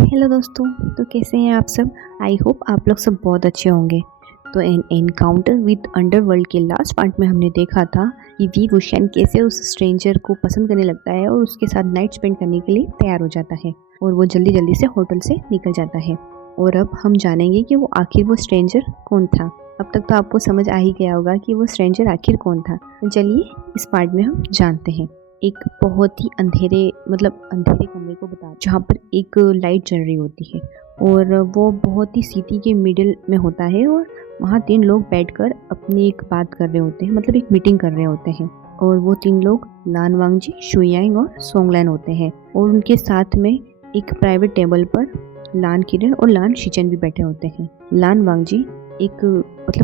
Hello दोस्तों। तो कैसे हैं आप सब। आई होप आप लोग सब बहुत अच्छे होंगे। तो एनकाउंटर विद अंडरवर्ल्ड के लास्ट पार्ट में हमने देखा था कि वी वुशन कैसे उस स्ट्रेंजर को पसंद करने लगता है और उसके साथ नाइट स्पेंड करने के लिए तैयार हो जाता है और वो जल्दी जल्दी से होटल से निकल जाता है। और अब हम जानेंगे कि वो आखिर वो स्ट्रेंजर कौन था। अब तक तो आपको समझ आ ही गया होगा कि वो स्ट्रेंजर आखिर कौन था। तो चलिए इस पार्ट में हम जानते हैं। एक बहुत ही अंधेरे कमरे को बता जहाँ पर एक लाइट जल रही होती है और वो बहुत ही सिटी के मिडिल में होता है और वहाँ 3 लोग बैठकर अपनी एक बात कर रहे होते हैं, मतलब एक मीटिंग कर रहे होते हैं। और वो 3 लोग लान वांगजी, शुयांग और सोंगलैन होते हैं और उनके साथ में एक प्राइवेट टेबल पर लान किरण और लान शिचन भी बैठे होते हैं। लान वांगजी एक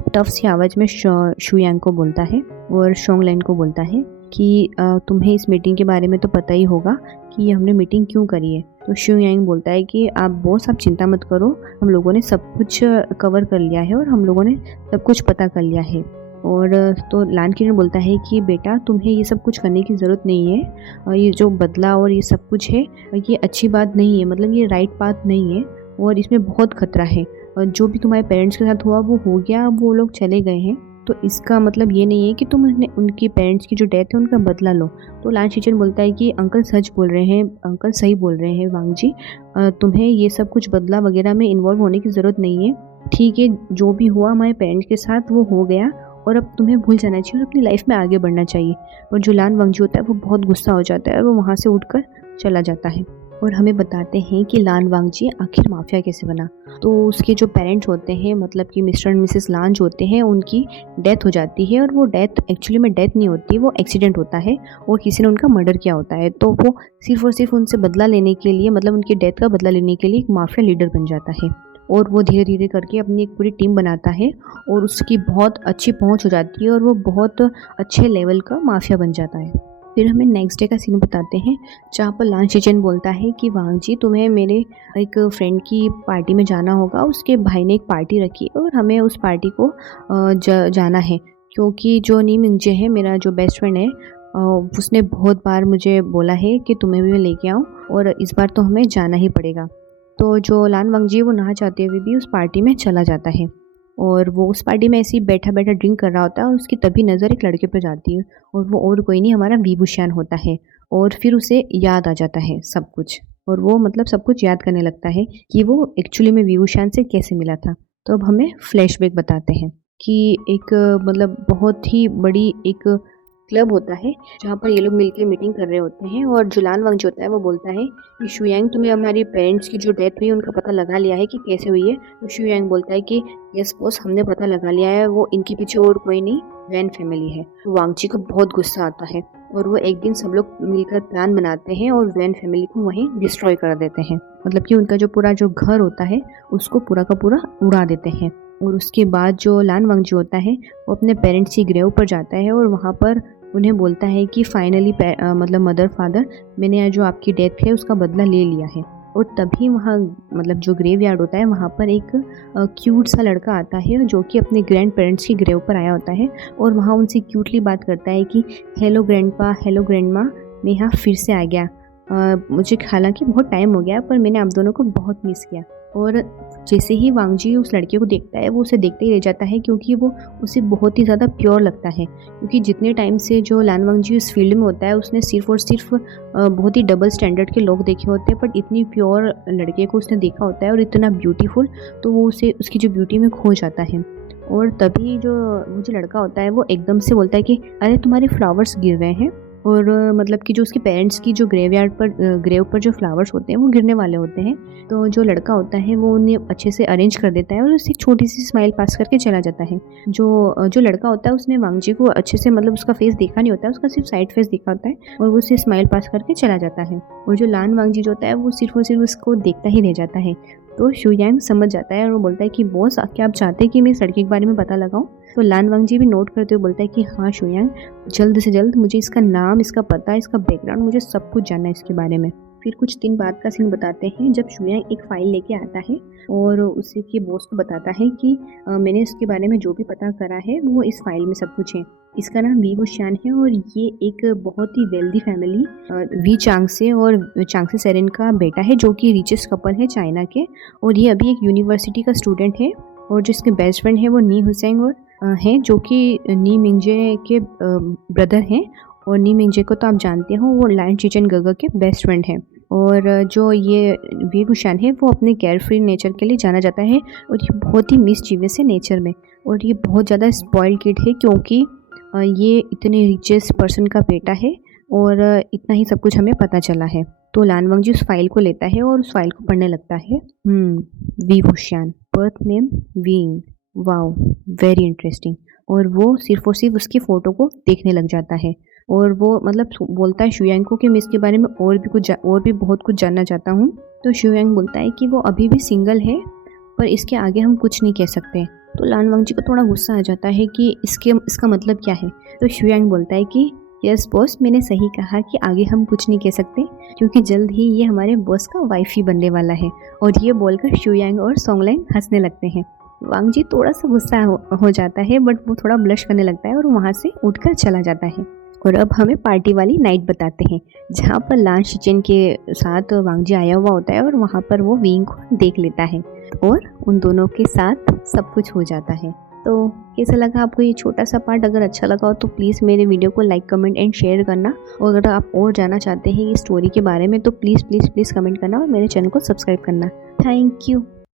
टफ सी आवाज़ में शुयांग को बोलता है और सोंगलैन को बोलता है कि तुम्हें इस मीटिंग के बारे में तो पता ही होगा कि हमने मीटिंग क्यों करी है। तो शू यांग बोलता है कि आप बॉस आप चिंता मत करो, हम लोगों ने सब कुछ कवर कर लिया है और हम लोगों ने सब कुछ पता कर लिया है। और तो लान किरण बोलता है कि बेटा तुम्हें ये सब कुछ करने की ज़रूरत नहीं है, ये जो बदला और ये सब कुछ है ये अच्छी बात नहीं है, मतलब ये राइट बात नहीं है और इसमें बहुत खतरा है। जो भी तुम्हारे पेरेंट्स के साथ हुआ वो हो गया, वो लोग चले गए हैं, तो इसका मतलब ये नहीं है कि तुम उनके पेरेंट्स की जो डेथ है उनका बदला लो। तो लान शिचन बोलता है कि अंकल सच बोल रहे हैं, अंकल सही बोल रहे हैं वांग जी, तुम्हें ये सब कुछ बदला वगैरह में इन्वॉल्व होने की ज़रूरत नहीं है। ठीक है, जो भी हुआ हमारे पेरेंट्स के साथ वो हो गया और अब तुम्हें भूल जाना चाहिए और अपनी लाइफ में आगे बढ़ना चाहिए। और जो लान वांग जी होता है वो बहुत गुस्सा हो जाता है और वो वहाँ से उठकर चला जाता है। और हमें बताते हैं कि लान वांगजी आखिर माफिया कैसे बना। तो उसके जो पेरेंट्स होते हैं, मतलब कि मिस्टर एंड मिसेस लान जो होते हैं, उनकी डेथ हो जाती है और वो डेथ एक्चुअली में डेथ नहीं होती, वो एक्सीडेंट होता है और किसी ने उनका मर्डर किया होता है। तो वो सिर्फ और सिर्फ उनसे बदला लेने के लिए, मतलब उनकी डेथ का बदला लेने के लिए एक माफिया लीडर बन जाता है और वो धीरे धीरे करके अपनी एक पूरी टीम बनाता है और उसकी बहुत अच्छी पहुंच हो जाती है और वो बहुत अच्छे लेवल का माफिया बन जाता है। फिर हमें नेक्स्ट डे का सीन बताते हैं जहाँ पर लान शिचन बोलता है कि वांग जी तुम्हें मेरे एक फ्रेंड की पार्टी में जाना होगा, उसके भाई ने एक पार्टी रखी है और हमें उस पार्टी को जाना है, क्योंकि जो नी मिंगजे है मेरा जो बेस्ट फ्रेंड है, उसने बहुत बार मुझे बोला है कि तुम्हें भी मैं लेके आऊँ और इस बार तो हमें जाना ही पड़ेगा। तो जो लान वांग जी वो ना चाहते हुए भी उस पार्टी में चला जाता है और वो उस पार्टी में ऐसे ही बैठा बैठा ड्रिंक कर रहा होता है और उसकी तभी नज़र एक लड़के पर जाती है और वो और कोई नहीं हमारा वीबूशैन होता है। और फिर उसे याद आ जाता है सब कुछ और वो सब कुछ याद करने लगता है कि वो एक्चुअली में वीबूशैन से कैसे मिला था। तो अब हमें फ्लैशबैक बताते हैं कि एक बहुत ही बड़ी एक क्लब होता है जहाँ पर ये लोग मिलकर मीटिंग कर रहे होते हैं और जुलान वांग जो होता है वो बोलता है कि शुयांग तुम्हें हमारी पेरेंट्स की जो डेथ हुई उनका पता लगा लिया है कि कैसे हुई है। तो शुयांग बोलता है कि यस बॉस हमने पता लगा लिया है, वो इनके पीछे और कोई नहीं वैन फैमिली है। तो वांगची को बहुत गुस्सा आता है और वो एक दिन सब लोग मिलकर प्लान बनाते हैं और वैन फैमिली को वहीं डिस्ट्रॉय कर देते हैं, मतलब कि उनका जो पूरा जो घर होता है उसको पूरा का पूरा उड़ा देते हैं। और उसके बाद जो लान वांग जो होता है वो अपने पेरेंट्स की ग्रेव पर जाता है और वहाँ पर उन्हें बोलता है कि फाइनली मदर फादर मैंने जो आपकी डेथ है उसका बदला ले लिया है। और तभी वहाँ जो ग्रेव यार्ड होता है वहाँ पर एक क्यूट सा लड़का आता है जो कि अपने ग्रैंड पेरेंट्स की ग्रेव पर आया होता है और वहाँ उनसे क्यूटली बात करता है कि हेलो ग्रैंडपा, हेलो ग्रैंडमा, मैं यहाँ फिर से आ गया। मुझे हालांकि बहुत टाइम हो गया पर मैंने आप दोनों को बहुत मिस किया। और जैसे ही वांगजी उस लड़के को देखता है वो उसे देखते ही रह जाता है क्योंकि वो उसे बहुत ही ज़्यादा प्योर लगता है, क्योंकि जितने टाइम से जो लान वांगजी उस फील्ड में होता है उसने सिर्फ और सिर्फ बहुत ही डबल स्टैंडर्ड के लोग देखे होते हैं, बट इतनी प्योर लड़के को उसने देखा होता है और इतना ब्यूटीफुल, तो वो उसे उसकी जो ब्यूटी में खो जाता है। और तभी जो लड़का होता है वो एकदम से बोलता है कि अरे तुम्हारे फ्लावर्स गिर रहे हैं। और कि जो उसके पेरेंट्स की जो ग्रेव पर जो फ्लावर्स होते हैं वो गिरने वाले होते हैं। तो जो लड़का होता है वो उन्हें अच्छे से अरेंज कर देता है और उससे एक छोटी सी स्माइल पास करके चला जाता है। जो लड़का होता है उसने वांगजी को अच्छे से उसका फेस देखा नहीं होता है, उसका सिर्फ साइड फेस देखा होता है और वो उसे स्माइल पास करके चला जाता है। और जो लान वांगजी जो होता है वो सिर्फ और सिर्फ उसको देखता ही रह जाता है। तो शुयांग समझ जाता है और वो बोलता है कि बॉस क्या आप चाहते हैं कि मैं इस लड़के के बारे में पता लगाऊं। तो लान वांगजी भी नोट करते हुए बोलता है कि हाँ शुयांग, जल्द से जल्द मुझे इसका नाम, इसका पता, इसका बैकग्राउंड, मुझे सब कुछ जानना है इसके बारे में। फिर कुछ दिन बाद का सीन बताते हैं जब शुयांग एक फ़ाइल लेके आता है और उसी के बॉस को बताता है कि मैंने इसके बारे में जो भी पता करा है वो इस फाइल में सब कुछ है। इसका नाम वी वुशियान है और ये एक बहुत ही वेल्दी फैमिली वी चांगसे और चांगसे सेरेन का बेटा है जो कि रिचेस्ट कपल है चाइना के, और ये अभी एक यूनिवर्सिटी का स्टूडेंट है। और जिसके बेस्ट फ्रेंड है वो नी हुसैंग और हैं जो कि नी मिंगजे के ब्रदर हैं। और नी मिंगजे को तो आप जानते हो, वो लायन चिचन गगा के बेस्ट फ्रेंड हैं। और जो ये वी वुशियान है वो अपने केयर फ्री नेचर के लिए जाना जाता है और ये बहुत ही मिसचीवियस है नेचर में, और ये बहुत ज़्यादा स्पॉइल्ड किड है क्योंकि ये इतने रिचेस्ट पर्सन का बेटा है और इतना ही सब कुछ हमें पता चला है। तो लान वंगजी उस फाइल को लेता है और उस फाइल को पढ़ने लगता है। Wei Wuxian, birth name Wei Ying, wow very interesting. और वो सिर्फ और सिर्फ उसकी फ़ोटो को देखने लग जाता है और वो मतलब बोलता है शुयांग को कि मैं इसके बारे में और भी बहुत कुछ जानना चाहता हूँ। तो शुयांग बोलता है कि वो अभी भी सिंगल है पर इसके आगे हम कुछ नहीं कह सकते। तो लान वंगजी को थोड़ा गुस्सा आ जाता है कि इसका मतलब क्या है। तो शुयांग बोलता है कि यस बॉस, मैंने सही कहा कि आगे हम कुछ नहीं कह सकते क्योंकि जल्द ही ये हमारे बॉस का वाइफ ही बनने वाला है। और ये बोलकर शुयांग और सोंगलैंग हंसने लगते हैं। वांगजी थोड़ा सा गुस्सा हो जाता है बट वो थोड़ा ब्लश करने लगता है और वहाँ से उठकर चला जाता है। और अब हमें पार्टी वाली नाइट बताते हैं जहाँ पर लान शिचेन के साथ वांगजी आया हुआ होता है और वहाँ पर वो विंग को देख लेता है और उन दोनों के साथ सब कुछ हो जाता है। तो कैसा लगा आपको ये छोटा सा पार्ट? अगर अच्छा लगा हो तो प्लीज़ मेरे वीडियो को लाइक, कमेंट एंड शेयर करना। और अगर आप और जानना चाहते हैं ये स्टोरी के बारे में तो प्लीज़ कमेंट करना और मेरे चैनल को सब्सक्राइब करना। Thank you.